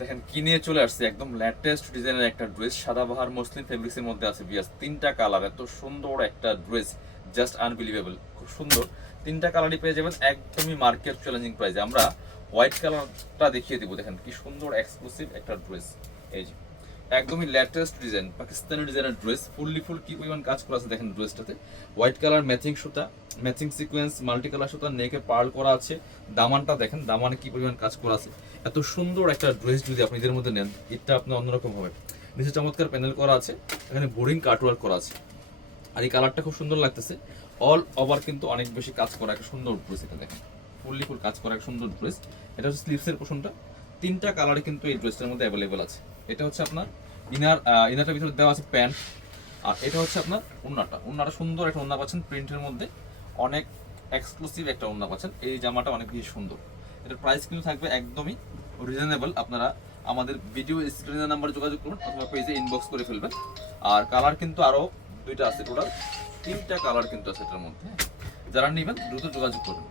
দেখেন কি নিয়ে চলে আসছে, একদম লেটেস্ট ডিজাইনের একটা ড্রেস, সাদাবাহার মসলিন ফেব্রিক্সের মধ্যে আছে বিয়াস। তিনটা কালার, এত সুন্দর একটা ড্রেস, জাস্ট আনবিলিভেবল, খুব সুন্দর। তিনটা কালারই পেয়ে যাবেন একদমই মার্কেট চ্যালেঞ্জিং প্রাইসে। আমরা হোয়াইট কালারটা দেখিয়ে দিব, দেখেন কি সুন্দর এক্সক্লুসিভ একটা ড্রেস। এই যে একদমই লেটেস্ট ডিজাইন, পাকিস্তানি ডিজাইনের ড্রেস, ফুল কি পরিমাণ কাজ করা আছে দেখেন ড্রেসটাতে। হোয়াইট কালার ম্যাচিং সুতা, ম্যাচিং সিকোয়েন্স, মাল্টি কালার সুতা, নেকে পার্ল করা আছে। দামানটা দেখেন, দামানে কি পরিমাণ কাজ করা আছে। এত সুন্দর একটা ড্রেস যদি আপনি এদের মধ্যে নেন, এটা আপনার অন্যরকম হবে। নিচে চমৎকার প্যানেল করা আছে, এখানে বোরিং কাটওয়ার্ক করা আছে, আর এই কালারটা খুব সুন্দর লাগতেছে। অল ওভার কিন্তু অনেক বেশি কাজ করা একটা সুন্দর ড্রেস। এটা দেখেন ফুল কাজ করা একটা সুন্দর ড্রেস। এটা হচ্ছে স্লিভসের পোর্শনটা। তিনটা কালারে কিন্তু এই ড্রেসটার মধ্যে অ্যাভেলেবেল আছে। এটা হচ্ছে আপনার ইনারটার ভিতরে দেওয়া আছে প্যান্ট, আর এটা হচ্ছে আপনার ওন্নাটা সুন্দর একটা ওন্না পাচ্ছেন প্রিন্টের মধ্যে, অনেক এক্সক্লুসিভ একটা ওন্না পাচ্ছেন। এই জামাটা অনেক বেশি সুন্দর। এটার প্রাইস কিন্তু থাকবে একদমই রিজনেবল। আপনারা আমাদের ভিডিও স্ক্রিনের নাম্বারে যোগাযোগ করুন অথবা পেজে ইনবক্স করে ফেলবেন। আর কালার কিন্তু আরও দুইটা আছে, টোটাল তিনটা কালার কিন্তু আছে এটার মধ্যে। যারা নেবেন দ্রুত যোগাযোগ করুন।